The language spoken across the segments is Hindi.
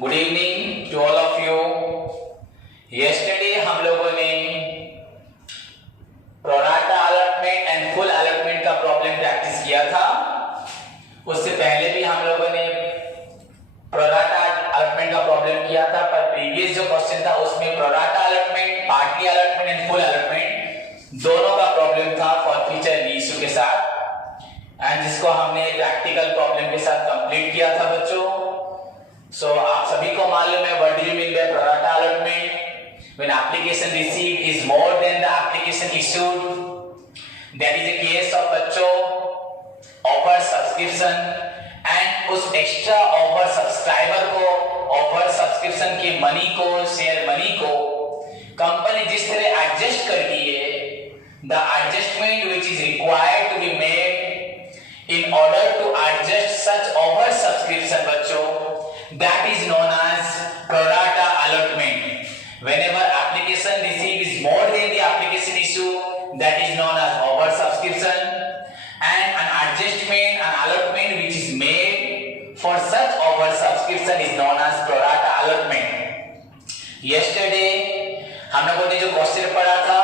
Good evening to all of you. Yesterday हम लोगों ने pro rata allotment and full allotment का प्रॉब्लम प्रैक्टिस किया था। उससे पहले भी हम लोगों ने प्रोराटा अलॉटमेंट का प्रॉब्लम किया था, पर प्रीवियस जो क्वेश्चन था उसमें pro rata allotment, partly allotment and full allotment दोनों का प्रॉब्लम था फॉरफीचर इशू के साथ, एंड जिसको हमने प्रैक्टिकल प्रॉब्लम के साथ कंप्लीट किया था बच्चों। आप सभी को मालूम है what do you mean by pro rata allotment? When application received is more than the application issued, that is a case of बच्चों ऑफर सब्सक्रिप्शन, एंड उस एक्स्ट्रा ऑफर सब्सक्राइबर को, ऑफर सब्सक्रिप्शन के मनी को, शेयर मनी को कंपनी जिस तरह एडजस्ट करती है, the adjustment which is required to be made in order to adjust such offer subscription बच्चों, that is known as prorata allotment. Whenever application received is more than the application issue, that is known as offer subscription, and an adjustment, an allotment which is made for such offer subscription is known as prorata allotment. Yesterday हम लोगों ने जो क्वेश्चन पढ़ा था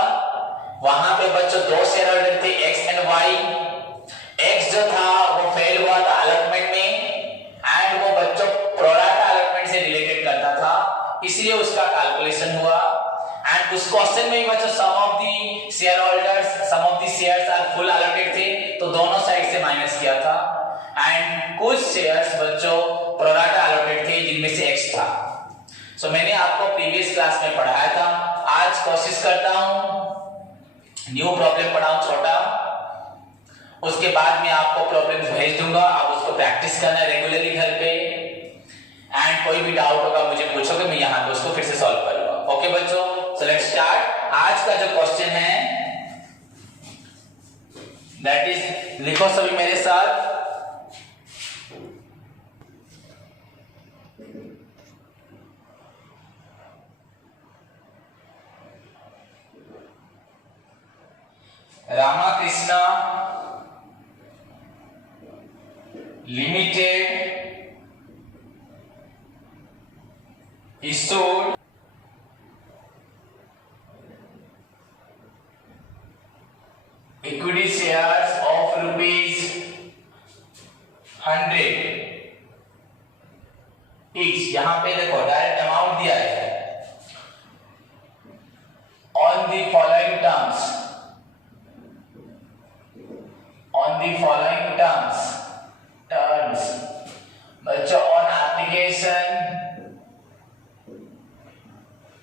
वहां पे बच्चों दो शेयर होल्डर थे x एंड y। x जो था वो फेल हुआ था अलॉटमेंट में, एंड वो बच्चों प्रोराटा अलॉटमेंट से रिलेटेड करता था, इसलिए उसका कैलकुलेशन हुआ। एंड उस क्वेश्चन में बच्चों some of the share holders, some of the shares are full allotted थे, तो दोनों साइड से माइनस किया था, एंड कुछ शेयर्स बच्चों प्रोराटा अलॉटेड थे जिनमें से x था। मैंने आपको प्रीवियस क्लास में पढ़ाया था। आज कोशिश करता हूं न्यू प्रॉब्लम पढ़ाऊं छोटा, उसके बाद मैं आपको प्रॉब्लम्स भेज दूंगा, आप उसको प्रैक्टिस करना रेगुलरली घर पे, एंड कोई भी डाउट होगा मुझे पूछोगे, मैं यहाँ पे उसको फिर से सॉल्व करूंगा। ओके बच्चों, सो लेट्स स्टार्ट। आज का जो क्वेश्चन है दैट इज, लिखो सभी मेरे साथ, Ramakrishna limited issued equity shares of rupees 100 each। यहां पे देखो डायरेक्ट अमाउंट दिया है, on the following terms, on the following terms बच्चों, on application,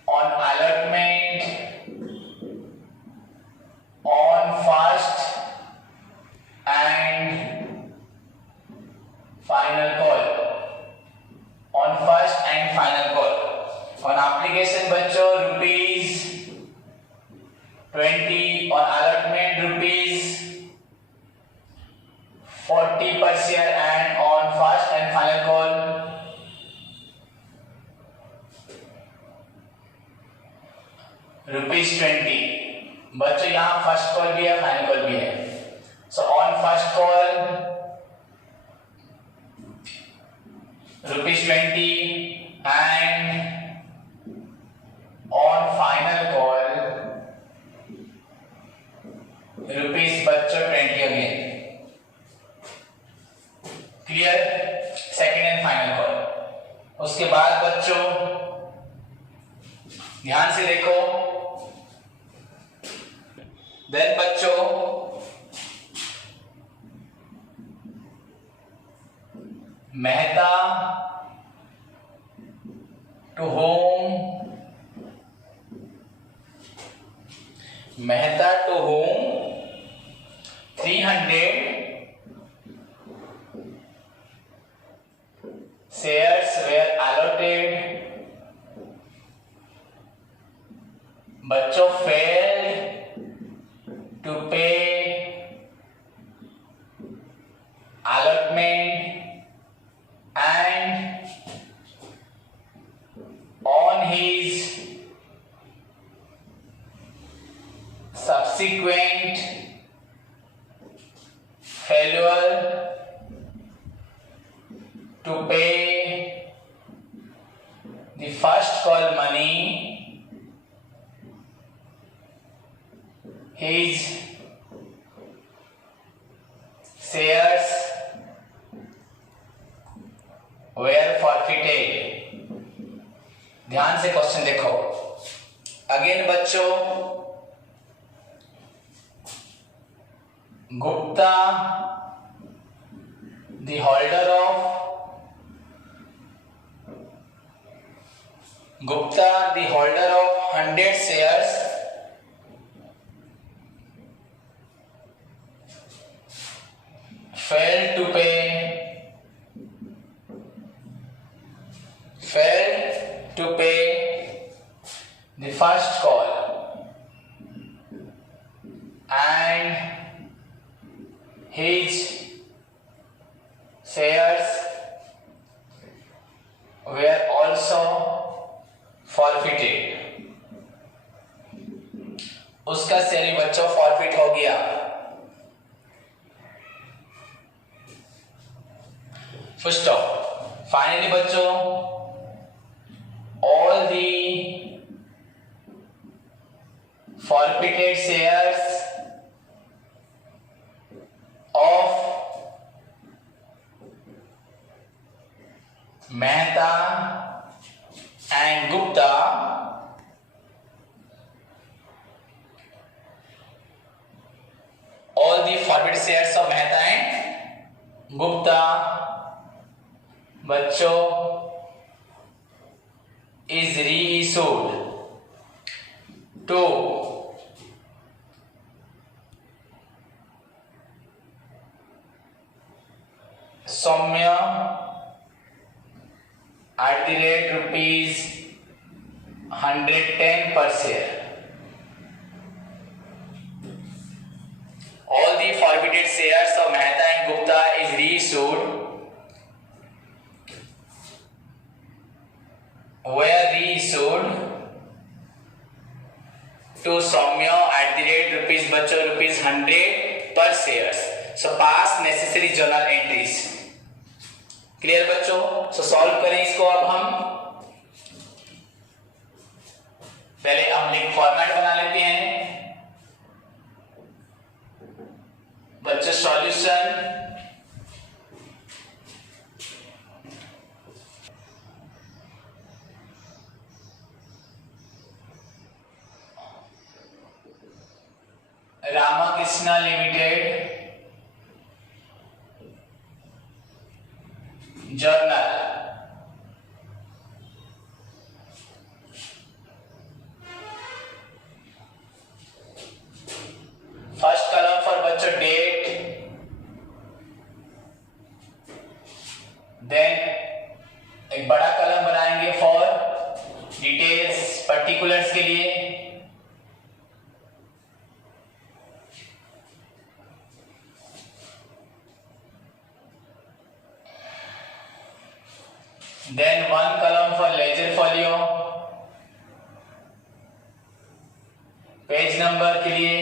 on allotment, on first and final call, on first and final call, on application बच्चों rupees 20, on allotment rupees 40 per share, and on first and final call rupees 20। बच्चों यहाँ फर्स्ट कॉल भी है, फाइनल कॉल भी है। So on first call rupees 20, and on final call rupees बच्चों 20 again. Clear? Second and final call. उसके बाद बच्चों ध्यान से देखो, देन बच्चों Mehta to home, Mehta to home 300 shares were allotted, बच्चों failed to pay allotment, and on his subsequent failure to pay the first call money his shares were forfeited। ध्यान से क्वेश्चन देखो अगेन बच्चों, Gupta the holder of Gupta the holder of 100 shares failed to pay the first call and his shares were also forfeited। उसका शेयर बच्चों फॉरफिट हो गया। Full stop. फाइनली बच्चों all the forfeited shares of Mehta and Gupta all the forfeited shares of Mehta and Gupta बच्चों is reissued to Soumya at the rate rupees 110 per share। All the forfeited shares of Mehta and Gupta is reissued to Soumya at the rate rupees 100 per shares। So pass necessary journal entries। Clear बच्चों? सो सॉल्व करें इसको। अब हम पहले एक फॉर्मेट बना लेते हैं बच्चों। Solution Ramakrishna limited journal first column for बच्चों डेट, देन एक बड़ा कॉलम बनाएंगे फॉर डिटेल्स पर्टिकुलर्स के लिए, then one column for ledger folio page number के लिए,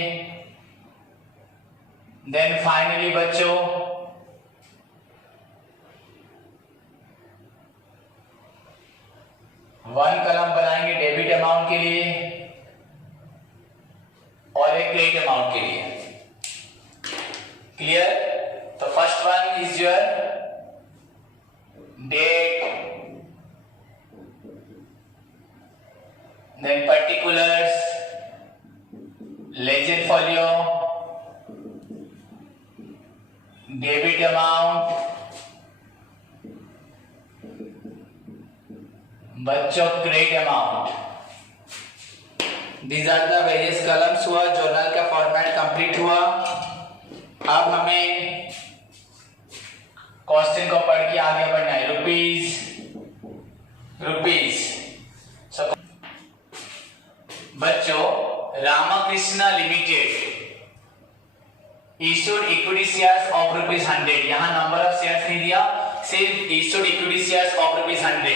then finally बच्चों वन कलम बनाएंगे डेबिट अमाउंट के लिए और एक क्रेडिट अमाउंट के लिए। क्लियर? तो first one is your date, then particulars, ledger folio, debit amount, बच्चों credit amount. These are the various columns हुआ, जर्नल का फॉर्मेट कंप्लीट हुआ। अब हमें क्वेश्चन को पढ़ के आगे बढ़ना है। रुपीज बच्चों Ramakrishna limited issued equity shares of ₹100। यहां नंबर ऑफ शेयर्स नहीं दिया, सिर्फ issued equity shares of ₹100।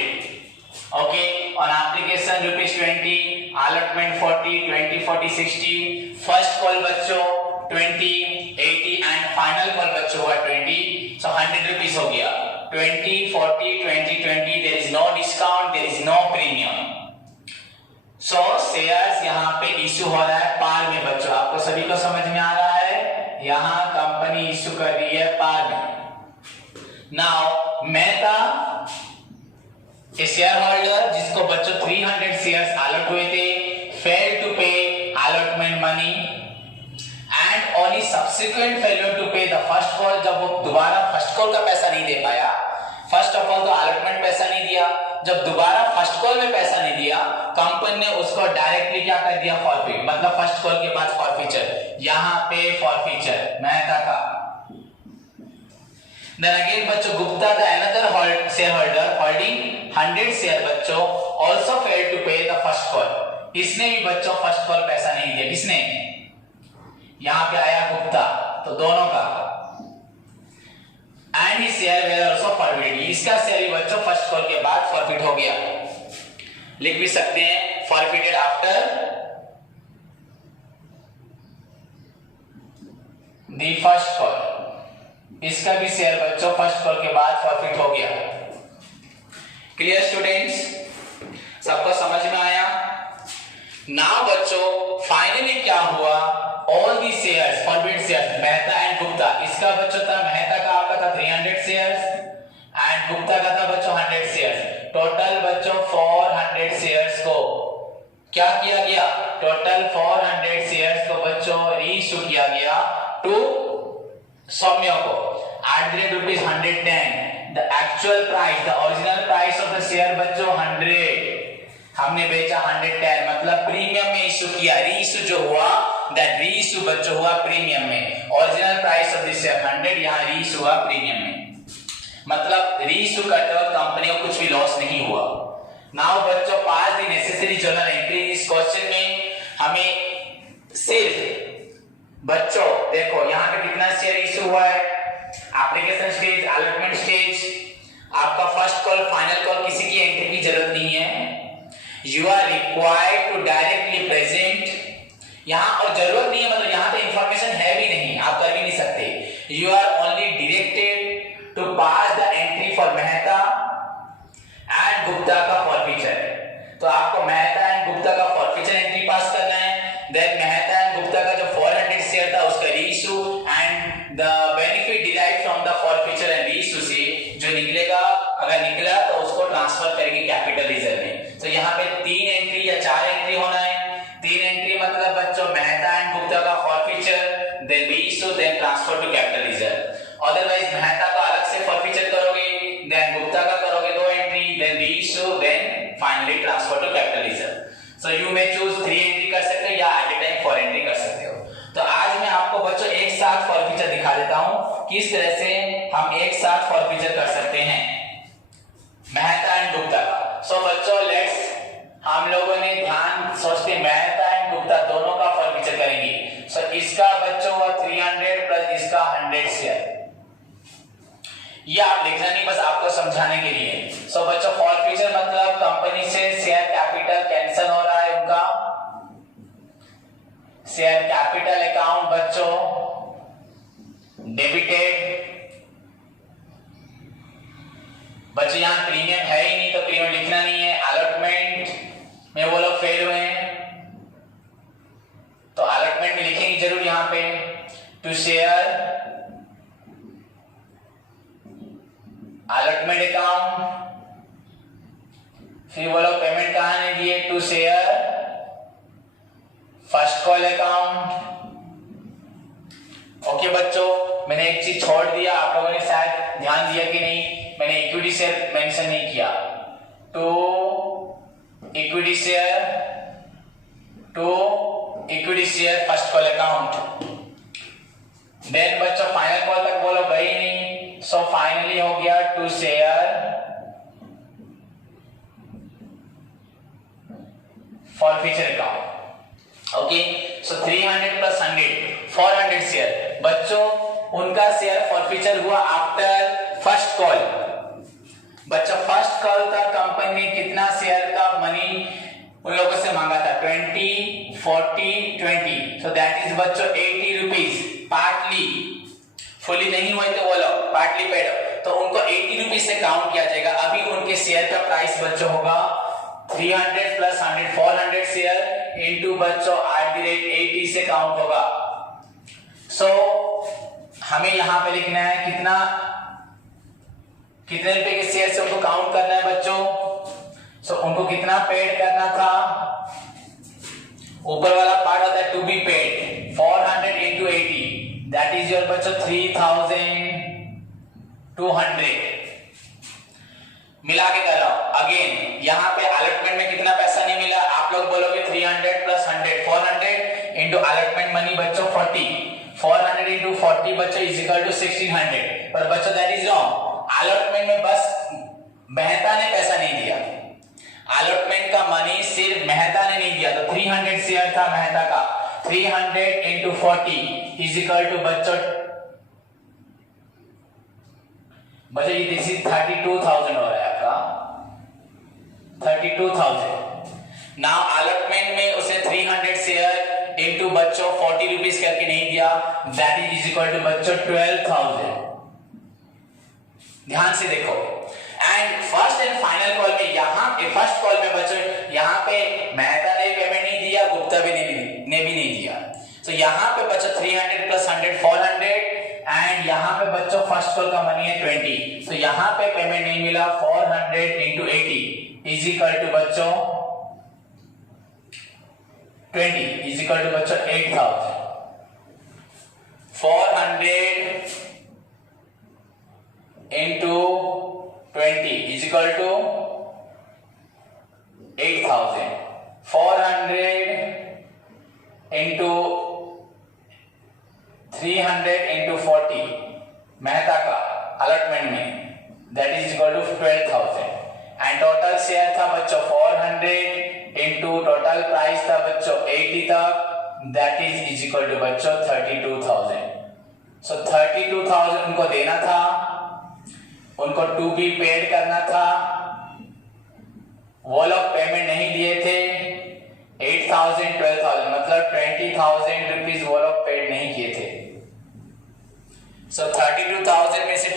Okay, on application ₹20, allotment 40, 20, 40, 60। First call बच्चों 20, 80 एंड फाइनल कॉल बच्चों हुआ 20। सो ₹100 हो गया। 20, 40, 20, 20, there is no discount, there is no premium. So shares यहाँ पे इश्यू हो रहा है पार में बच्चों, आपको सभी को समझ में आ रहा है, यहाँ कंपनी इश्यू कर रही है पार में. Now Mehta a share holder जिसको बच्चों 300 शेयर्स अलॉट हुए थे, fail to pay allotment money and only subsequent failure to pay the first call. जब वो दोबारा फर्स्ट कॉल का पैसा नहीं दे पाया, फर्स्ट ऑफ ऑल तो अलॉटमेंट पैसा नहीं दिया, जब दोबारा फर्स्ट कॉल में पैसा नहीं दिया, कंपनी ने उसको डायरेक्टली क्या कर दिया, फॉरफिट. मतलब फर्स्ट कॉल के बाद फॉरफीचर, यहाँ पे फॉरफीचर मेहता का. Then again बच्चों Gupta the another shareholder holding 100 share बच्चों also failed to pay the first call. इसने भी बच्चों फर्स्ट कॉल पैसा नहीं दिया. किसने? यहाँ पे आया गुप्ता, तो दोनों का. And his share were also forfeited. इसका शेयर भी बच्चों फर्स्ट कॉल के बाद फॉरफिट हो गया. लिख भी सकते हैं forfeited after the first call. इसका भी शेयर बच्चों फर्स्ट कॉल के बाद फॉरफिट हो गया. क्लियर स्टूडेंट्स, सबको समझ में आया? नाउ बच्चों फाइनली क्या हुआ, all the shares forbid shares Mehta and Gupta, इसका बच्चों था मेहता का आपका था 300 शेयर्स एंड गुप्ता का था बच्चों 100 शेयर्स. टोटल बच्चों 400 शेयर्स को क्या किया गया, टोटल 400 शेयर्स को बच्चों रीइश्यू किया गया टू सौम्य को at the rate rupees 110. The actual price, the original price of the share बच्चों 100, हमने बेचा 110, मतलब प्रीमियम में इश्यू किया. रीइश्यू जो हुआ, that रीइश्यू बच्चों हुआ प्रीमियम में. Original price of the share 100, यहाँ रीइश्यू हुआ प्रीमियम में. मतलब रीइश्यू करते वक्त कंपनी को कुछ भी लॉस नहीं हुआ. नाउ बच्चों पास द नेसेसरी जर्नल एंट्री. इस क्वेश्चन में हमें सिर्फ बच्चों देखो यहाँ पे कितना शेयर इश्यू हुआ है, एप्लीकेशन स्टेज, अलॉटमेंट स्टेज, आपका फर्स्ट कॉल, फाइनल कॉल, किसी की एंट्री की जरूरत नहीं है. You are required to directly present, यहाँ और जरूरत नहीं है, मतलब यहाँ पे इंफॉर्मेशन है भी नहीं, आप कर भी नहीं सकते. You are only directed to pass the entry for Mehta and Gupta का फॉरफीचर. तो आपको मेहता एंड गुप्ता का फॉरफीचर एंट्री पास करना है. देन मेहता एंड गुप्ता का जो 400 शेयर था उसका reissue and the benefit derived from the forfeiture and reissue से जो निकलेगा, अगर निकला तो उसको ट्रांसफर करेंगे कैपिटल रिजर्व में. तो यहाँ पे 3 एंट्री या 4 एंट्री होना है. 3 एंट्री मतलब बच्चों मेहता एंड गुप्ता का forfeiture, then reissue, then transfer to capital reserve. Otherwise Mehta का अलग से फॉरफीचर करोगे, देन गुप्ता का करोगे 2 entry, then reissue, then finally transfer to capital reserve. So you may choose 3 entry कर सकते हो या एट ए टाइम 4 एंट्री कर सकते हो. तो आज मैं आपको बच्चों एक साथ फॉरफीचर दिखा देता हूं किस तरह से हम एक साथ फॉरफीचर कर सकते हैं मेहता एंड गुप्ता का. सो बच्चों लेट्स, हम लोगों ने ध्यान सोचते मेहता एंड गुप्ता दोनों का फॉरफीचर करेंगे. सो इसका बच्चों हुआ 300 प्लस इसका 100 शेयर. ये आप लिखना नहीं, बस आपको समझाने के लिए. सो बच्चों फॉरफीचर मतलब कंपनी से शेयर कैपिटल कैंसिल हो रहा है, उनका शेयर कैपिटल अकाउंट बच्चों डेबिटेड. बच्चों यहाँ प्रीमियम है ही नहीं तो प्रीमियम लिखना नहीं है. अलॉटमेंट में वो लोग फेल हुए हैं तो अलॉटमेंट में लिखेंगे जरूर यहाँ पे. टू शेयर अलॉटमेंट अकाउंट, फिर वो लोग पेमेंट कहाँ नहीं दिए, to share first call account. Okay बच्चों, मैंने एक चीज छोड़ दिया, आप लोगों ने शायद ध्यान दिया कि नहीं, मैंने इक्विटी शेयर मेंशन नहीं किया. To equity share first call account. Then बच्चों फाइनल कॉल तक वो लोग गए नहीं, सो फाइनली हो गया to share forfeiture account. Okay, so 300 plus 100 400 share. बच्चों उनका शेयर फॉरफीचर हुआ आफ्टर फर्स्ट कॉल. बच्चों फर्स्ट कॉल तक कंपनी ने कितना शेयर का मनी उन लोगों से मांगा था, 20, 40, 20. सो दैट इज बच्चों 80 रुपीज. पार्टली, फुली नहीं हुए तो वो लोग पार्टली पेड. तो उनको 80 रुपीज से काउंट किया जाएगा। अभी उनके शेयर का प्राइस बच्चों होगा 300 प्लस 100 400 शेयर इनटू बच्चों @80 से काउंट होगा। सो हमें यहां पे लिखना है कितने रुपए के शेयर से उनको काउंट करना है बच्चों। सो उनको कितना पेड करना था, ऊपर वाला पार्ट होता है to be paid 400 into 80 that is your बच्चों 3200। मिला के कर रहा हूं अगेन, यहां पे अलॉटमेंट में कितना पैसा नहीं मिला, आप लोग बोलोगे 300 प्लस 100 400 इंटू अलॉटमेंट मनी बच्चों 40 400 into 40 बच्चों इज इक्वल टू 1600। पर बच्चों दैट इज रॉन्ग, अलॉटमेंट में बस मेहता ने पैसा नहीं दिया, अलॉटमेंट का मनी सिर्फ मेहता ने नहीं दिया। तो 300 शेयर था मेहता का, 300 into 40 इज इक्वल टू बच्चों ये दिस इज 32,000 हो रहा है आपका 32,000। नाउ अलॉटमेंट में उसने 300 शेयर इनटू बच्चों 40 रुपीस करके नहीं दिया, दैट इज इक्वल टू बच्चों 12,000। ध्यान से देखो, and first and final call में यहाँ पे फर्स्ट कॉल में बच्चों यहाँ पे मेहता ने पेमेंट नहीं दिया, गुप्ता भी ने भी नहीं दिया। तो यहाँ पे बच्चों 300 प्लस 100 400 एंड यहाँ पे बच्चों फर्स्ट कॉल का मनी है 20। तो यहाँ पे पेमेंट नहीं मिला, 400 into 80 इज इक्वल टू बच्चों 20 इज इक्वल टू बच्चों 8,000। 400 into 20 is equal to 8,000। 400 into 300 into 40 Mehta का अलॉटमेंट में that is equal to 12,000 and total share था बच्चों 400 into total प्राइस था बच्चों 80 तक that is equal to बच्चों 32,000। so 32,000 उनको देना था, उनको टू बी पेड करना था, वो लोग पेमेंट नहीं दिए थे। 8,000 12,000 मतलब 20,000 रुपीज वो लोग पेड नहीं किए थे। सो 32,000 में से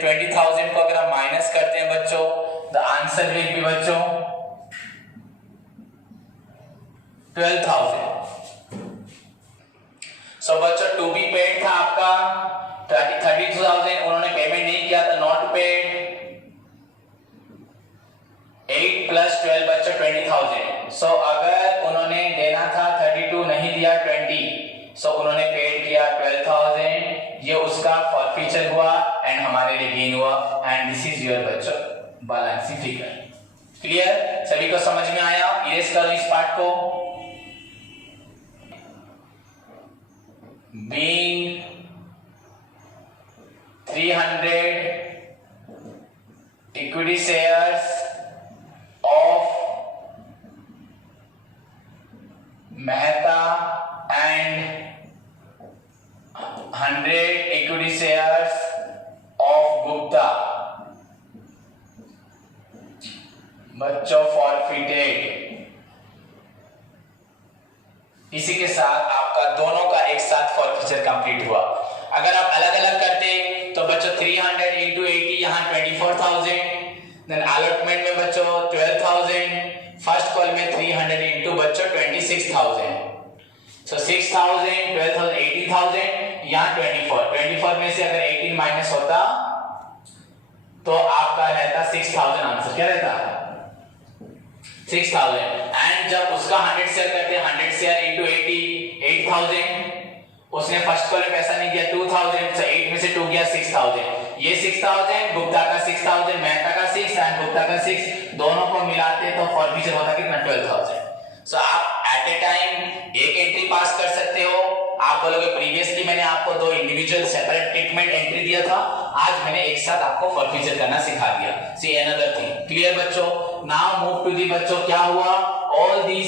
20,000 को अगर हम माइनस करते हैं बच्चों, द आंसर विल बी बच्चों 12,000। सो बच्चों टू बी पेड था आपका 32,000, उन्होंने पेमेंट नहीं किया था, नॉट पेड। 8 प्लस 12 बच्चों 20,000। सो अगर उन्होंने देना था 32 नहीं दिया 20, सो उन्होंने पेड किया 12,000, ये उसका फॉरफीचर हुआ एंड हमारे लिए गेन हुआ एंड दिस इज योर बच्चों बैलेंसिंग फिगर। क्लियर, सभी को समझ में आया? इरेज करो इस पार्ट को। Being 300 equity shares of Mehta and 100 equity shares of Gupta बच्चों forfeited। इसी के साथ आपका दोनों का एक साथ फॉरफीचर कंप्लीट हुआ। अगर आप अलग अलग करते तो बच्चों 300 into 80 यहाँ 24,000, देन अलॉटमेंट में बच्चों 12,000, फर्स्ट कॉल में 300 into बच्चों 26,000। सो 6,000 12,000 18,000, यहाँ 24 में से अगर 18 माइनस होता तो आपका रहता 6,000 आंसर। क्या रहता 6,000। एंड जब उसका 100 शेयर करते 100 शेयर into 80 8,000, उसने फर्स्ट कॉल में पैसा नहीं दिया 2,000, so 8 में से 2 गया 6,000। ये 6,000 गुप्ता का 6,000 मेहता का 6 एंड गुप्ता का 6 दोनों को मिलाते तो फॉरफीचर होता कितना 12,000। सो आप एट ए टाइम एक एंट्री पास कर सकते हो। आप बोलोगे प्रीवियसली मैंने आपको दो इंडिविजुअल सेपरेट ट्रीटमेंट एंट्री दिया था, आज मैंने एक साथ आपको फॉरफीचर करना सिखा दिया। See another thing. क्लियर बच्चों? नाउ मूव टू दी बच्चों क्या हुआ, all the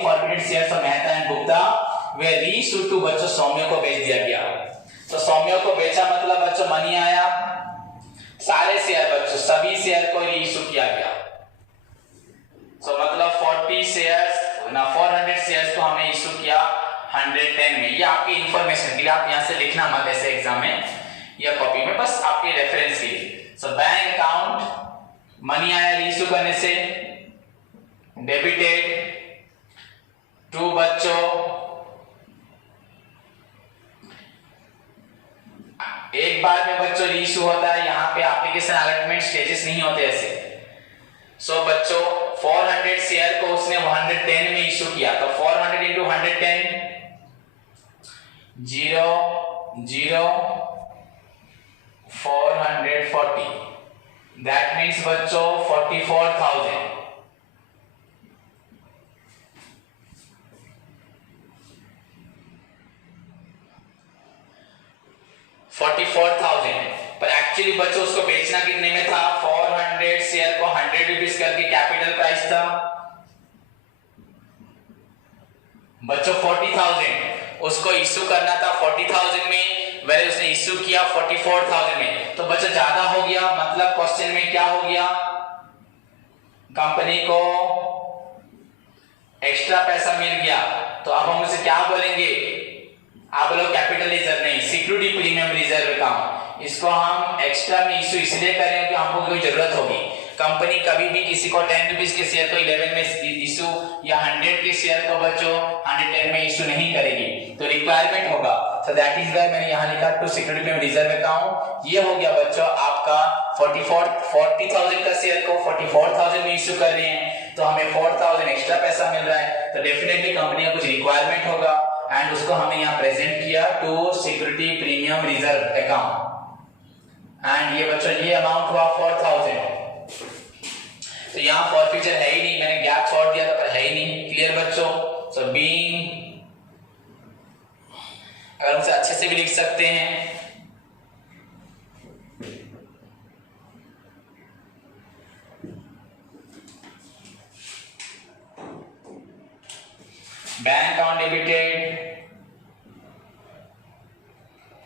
forfeited shares of Mehta and Gupta were reissued to बच्चों सौम्य को बेच दिया गया। तो सौम्य को बेचा मतलब बच्चों मनी आया, सारे शेयर बच्चों सभी शेयर को रीइश्यू किया गया। सो मतलब 40 शेयर्स ना 400 शेयर्स को हमने इश्यू किया 110 में। ये आपकी इंफॉर्मेशन के लिए, आप यहां से लिखना मत ऐसे एग्जाम में या कॉपी में, बस आपके रेफरेंस के लिए। सो बैंक अकाउंट मनी आया रीइश्यू करने से, डेबिटेड टू बच्चों एक बार में बच्चों रीइश्यू होता है, यहाँ पे एप्लीकेशन अलॉटमेंट स्टेजेस नहीं होते ऐसे। सो बच्चों 400 शेयर को उसने 110 में इश्यू किया, तो 400 into 110 0 0 440, दैट मीन्स बच्चों 44,000। पर एक्चुअली बच्चों उसको बेचना कितने में था? 400 शेयर को 100 रुपीज करके कैपिटल प्राइस था बच्चों 40,000, उसको इश्यू करना था 40,000 में, वैसे उसने इश्यू किया 44,000 में, तो बच्चों ज्यादा हो गया। मतलब क्वेश्चन में क्या हो गया, कंपनी को एक्स्ट्रा पैसा मिल गया। तो अब हम उसे क्या बोलेंगे? आप लोग कैपिटल रिजर्व नहीं, सिक्योरिटी प्रीमियम रिजर्व अकाउंट, इसको हम एक्स्ट्रा में इश्यू इसलिए करें कि हमको कोई जरूरत होगी। कंपनी कभी भी किसी को 10 रुपीज के शेयर को 11 में इश्यू या 100 के शेयर को बच्चों 110 में इश्यू नहीं करेगी, तो रिक्वायरमेंट होगा। सो दैट इज वाई मैंने यहाँ लिखा to security premium reserve account. ये हो गया बच्चों आपका 40,000 का शेयर को 44,000 में इश्यू कर रहे हैं, तो हमें 4,000 एक्स्ट्रा पैसा मिल रहा है, तो डेफिनेटली कंपनी का कुछ रिक्वायरमेंट होगा, एंड उसको हमने यहाँ प्रेजेंट किया to security premium reserve account. And ये बच्चों ये अमाउंट हुआ 4,000। तो यहाँ फॉरफीचर है ही नहीं, मैंने गैप छोड़ दिया था पर है ही नहीं। क्लियर बच्चों? सो बीइंग, अगर उनसे अच्छे से भी लिख सकते हैं, bank account debited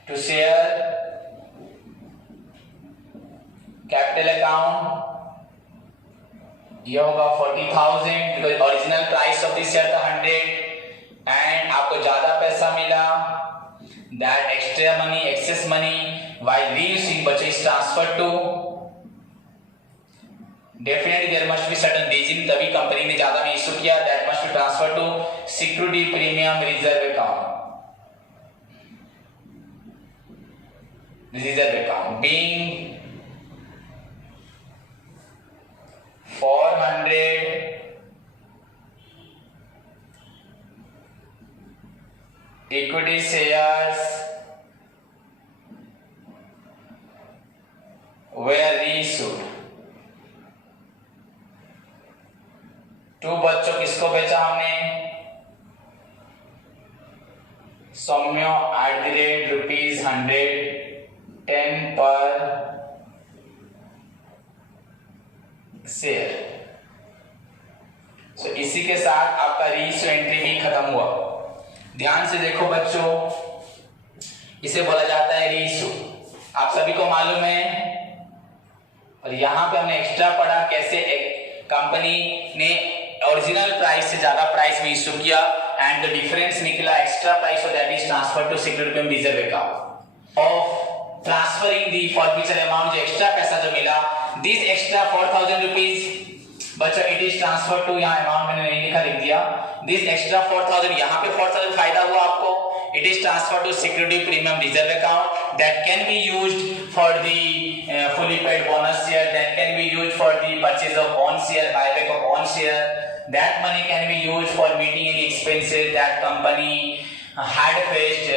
to share capital account, ये होगा 40,000 because original price of this share था 100 एंड आपको ज्यादा पैसा मिला, that extra money excess money while reissuing बच्चों is transferred to, definitely there must be certain reason, तभी कंपनी ने ज्यादा में इश्यू किया, that must be transfer to security premium reserve account, reserve account being 400 equity shares were reissued to बच्चों किसको बेचा हमने? सौम्यो ₹110 पर शेयर। सो इसी के साथ आपका रीइश्यू एंट्री भी खत्म हुआ। ध्यान से देखो बच्चों, इसे बोला जाता है रीइश्यू, आप सभी को मालूम है। और यहां पे हमने एक्स्ट्रा पढ़ा कैसे कंपनी ने ओरिजिनल प्राइस से ज्यादा प्राइस में इश्यू किया एंड द डिफरेंस निकला एक्स्ट्रा प्राइस, और that is transfer to security premium reserve account of transferring the forfeiture amount, जो एक्स्ट्रा पैसा जो मिला, दिस एक्स्ट्रा 4,000 रुपीज बच्चों इट इज ट्रांसफर टू, यहाँ अमाउंट मैंने नहीं लिखा, लिख दिया, दिस एक्स्ट्रा 4,000, यहाँ पे 4,000 फायदा हुआ आपको, it is transferred to security premium reserve account that can be used for the fully paid bonus share, that can be used for the purchase of own share, buyback of own share, that money can be used for meeting any expenses that company had faced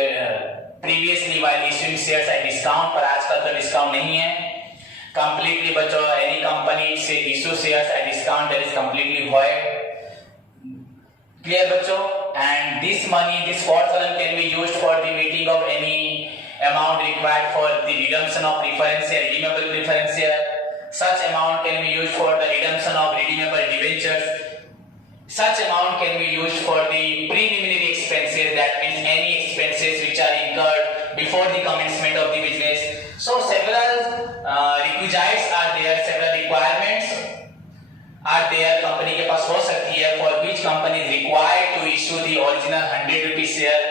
previously while issuing shares at discount, पर आजकल तो डिस्काउंट नहीं है completely बच्चों, any company से issue shares at discount that is completely void. Clear बच्चों? And this money, this 4,000 can be used for the meeting of any amount required for the redemption of preference share, redeemable preference share. Such amount can be used for the redemption of redeemable debentures. Such amount can be used for the preliminary expenses, that means any expenses which are incurred before the commencement of the business. So several requisites are there, several requirements are there, company के पास हो सकती है, for which company is required to issue the original 100 rupees share,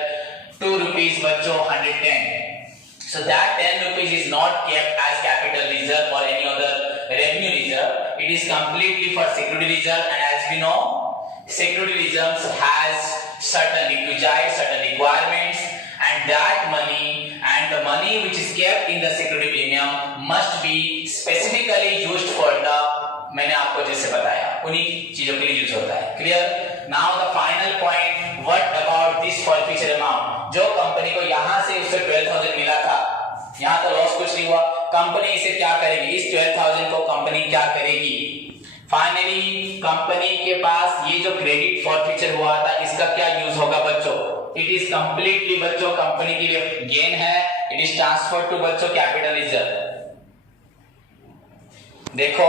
2 rupees बच्चों 110. So that 10 rupees is not kept as capital reserve or any other revenue reserve. It is completely for security reserve, and as we know, security reserves has certain requisites, certain requirements, and that money and the money which is kept in the security premium must be specifically used for the, मैंने आपको जैसे बताया उन्हीं चीजों के लिए यूज होता है. Clear? Now the final point, what about this forfeiture amount? जो कंपनी को यहाँ से उसे 12,000 मिला था, यहाँ तो लॉस कुछ नहीं हुआ, कंपनी इसे क्या करेगी? इस 12,000 को कंपनी क्या करेगी? फाइनली कंपनी के पास ये जो क्रेडिट फॉरफीचर हुआ था, इसका क्या यूज होगा बच्चों? इट इज कंप्लीटली बच्चों कंपनी के लिए गेन है. इट इज ट्रांसफर टू बच्चों कैपिटल रिजर्व. देखो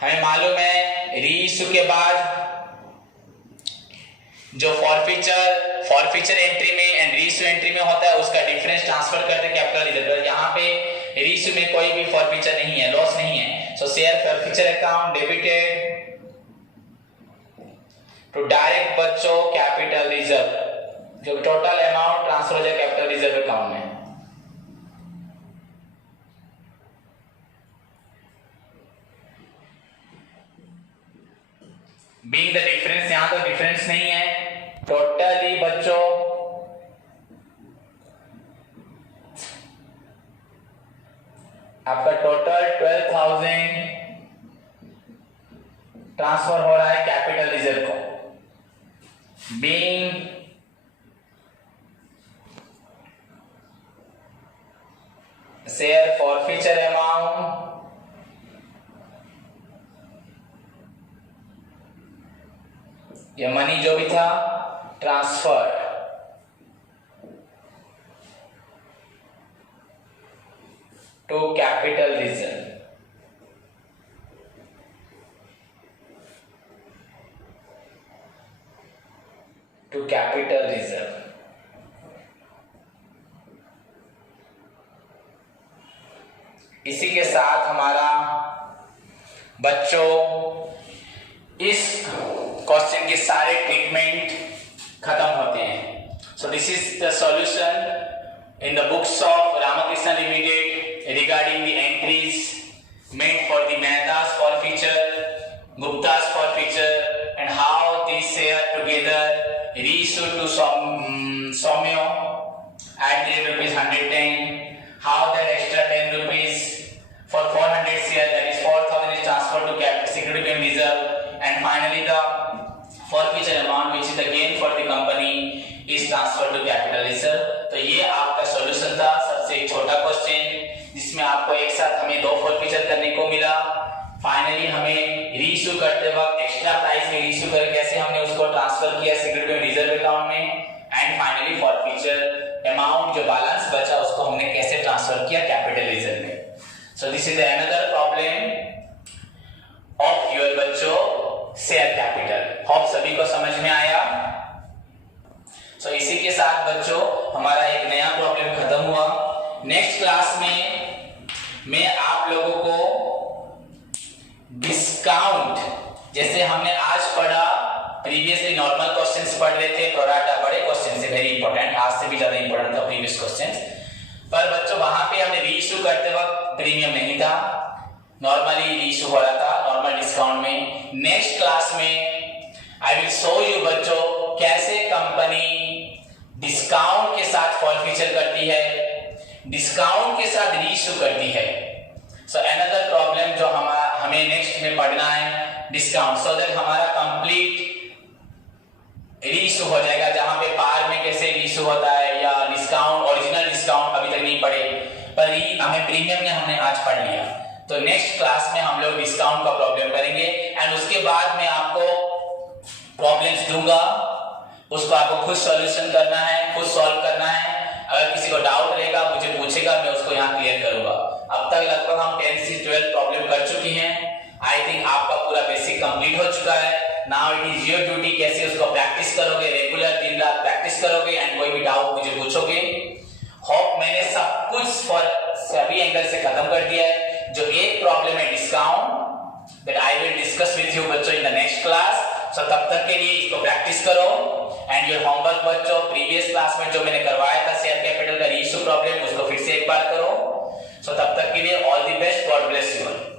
हमें मालूम है रीइश्यू के बाद जो फॉरफीचर एंट्री में एंड रीइश्यू एंट्री में होता है, उसका डिफरेंस ट्रांसफर करते हैं कैपिटल रिजर्व. यहाँ पे रीइश्यू में कोई भी फॉरफीचर नहीं है, लॉस नहीं है. So share forfeiture account debited to direct बच्चों कैपिटल रिजर्व. जो टोटल अमाउंट ट्रांसफर हो जाए कैपिटल रिजर्व अकाउंट में. बीइंग द डिफरेंस, यहां तो डिफरेंस नहीं है, टोटली बच्चों आपका टोटल 12,000 ट्रांसफर हो रहा है कैपिटल रिजर्व को. बीइंग शेयर फॉरफीचर अमाउंट ये मनी जो भी था transfer to capital reserve. To capital reserve. इसी के साथ हमारा बच्चों इस क्वेश्चन के सारे ट्रीटमेंट खत्म होते हैं. So this is the solution in the books of Ramakrishna limited regarding the entries made for the मेहता's forfeiture, Gupta's forfeiture, and how these share together reissued to Somyo at the rupees 110. How that extra 10 rupees for 400 share, that is 4,000, is transferred to security premium reserve. And finally the forfeiture amount which is the gain for the company is transferred to capital reserve. तो ये आपका सॉल्यूशन था. सबसे एक छोटा क्वेश्चन जिसमें आपको एक साथ हमें दो फॉरफीचर करने को मिला. फाइनली हमें रीइश्यू करते वक्त एक्स्ट्रा प्राइस में रीइश्यू करके कैसे हमने उसको ट्रांसफर किया सिक्योरिटी रिजर्व अकाउंट में, एंड फाइनली फॉरफीचर अमाउंट जो बैलेंस बचा उसको हमने कैसे ट्रांसफर किया कैपिटल रिजर्व में. सो this is another problem of your बच्चों शेयर कैपिटल. होप सभी को समझ में आया. सो इसी के साथ बच्चों हमारा एक नया प्रॉब्लम खत्म हुआ. नेक्स्ट क्लास में मैं आप लोगों को डिस्काउंट, जैसे हमने आज पढ़ा, प्रीवियसली नॉर्मल क्वेश्चंस पढ़ रहे थे, प्रोराटा बड़े क्वेश्चन से वेरी इंपॉर्टेंट, आज से भी ज्यादा इंपॉर्टेंट था प्रीवियस क्वेश्चंस. पर बच्चों वहां पे हमने रीइश्यू करते वक्त प्रीमियम नहीं था, नॉर्मली रीइश्यू हो रहा था नॉर्मल डिस्काउंट में. नेक्स्ट क्लास में आई विल शो यू बच्चों कैसे कंपनी डिस्काउंट के साथ फॉरफीचर करती है, डिस्काउंट के साथ रीइश्यू करती है. सो अनदर प्रॉब्लम जो हमें नेक्स्ट में पढ़ना है डिस्काउंट, सो दैट हमारा कंप्लीट रीइश्यू हो जाएगा. जहां पे पार में कैसे रीइश्यू होता है या डिस्काउंट, ओरिजिनल डिस्काउंट अभी तक नहीं पढ़े, पर हमें प्रीमियम में हमने आज पढ़ लिया. तो नेक्स्ट क्लास में हम लोग डिस्काउंट का प्रॉब्लम करेंगे, एंड उसके बाद मैं आपको प्रॉब्लम्स दूंगा, उसको आपको खुद सॉल्यूशन करना है, खुद सॉल्व करना है. अगर किसी को डाउट रहेगा मुझे पूछेगा, मैं उसको यहाँ क्लियर करूंगा. अब तक लगभग हम 10 से 12 प्रॉब्लम कर चुकी हैं. आई थिंक आपका पूरा बेसिक कंप्लीट हो चुका है. Now it is your duty, कैसे उसको प्रैक्टिस करोगे, रेगुलर दिन रात प्रैक्टिस करोगे, एंड कोई भी डाउट मुझे पूछोगे. होप मैंने सब कुछ फॉर सभी एंगल से खत्म कर दिया है. जो एक प्रॉब्लम है discount, that I will discuss with you बच्चों इन द नेक्स्ट क्लास. सो तब तक के लिए इसको प्रैक्टिस करो, एंड योर होमवर्क बच्चों प्रीवियस क्लास में जो मैंने करवाया था शेयर कैपिटल का प्रॉब्लम उसको फिर से एक बार करो। सो तब तक के लिए all the best, God bless you.